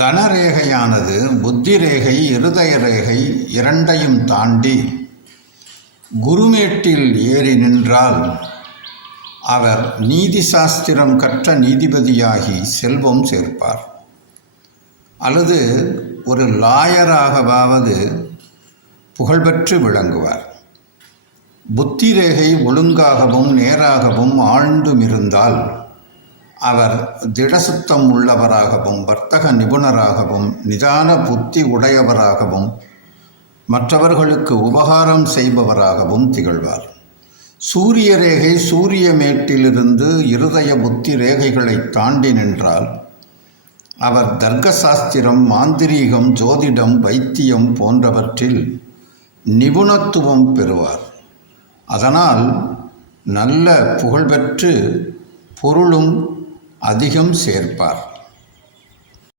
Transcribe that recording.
தனரேகையானது புத்தி ரேகை இருதய ரேகை இரண்டையும் தாண்டி குருமேட்டில் ஏறி நின்றால் அவர் நீதி சாஸ்திரம் கற்ற நீதிபதியாகி செல்வம் சேர்ப்பார். அல்லது ஒரு லாயராகவாவது புகழ்பெற்று விளங்குவார். புத்தி ரேகை ஒழுங்காகவும் நேராகவும் ஆழ்ந்தும் இருந்தால் அவர் திடசுத்தம் உள்ளவராகவும் வர்த்தக நிபுணராகவும் நிதான புத்தி உடையவராகவும் மற்றவர்களுக்கு உபகாரம் செய்பவராகவும் திகழ்வார். சூரிய ரேகை சூரிய மேட்டிலிருந்து இருதய புத்தி ரேகைகளை தாண்டி நின்றால் அவர் தர்க்கசாஸ்திரம் மாந்திரீகம் ஜோதிடம் வைத்தியம் போன்றவற்றில் நிபுணத்துவம் பெறுவார். அதனால் நல்ல புகழ்பெற்று பொருளும் அதிகம் சேர்ப்பார்.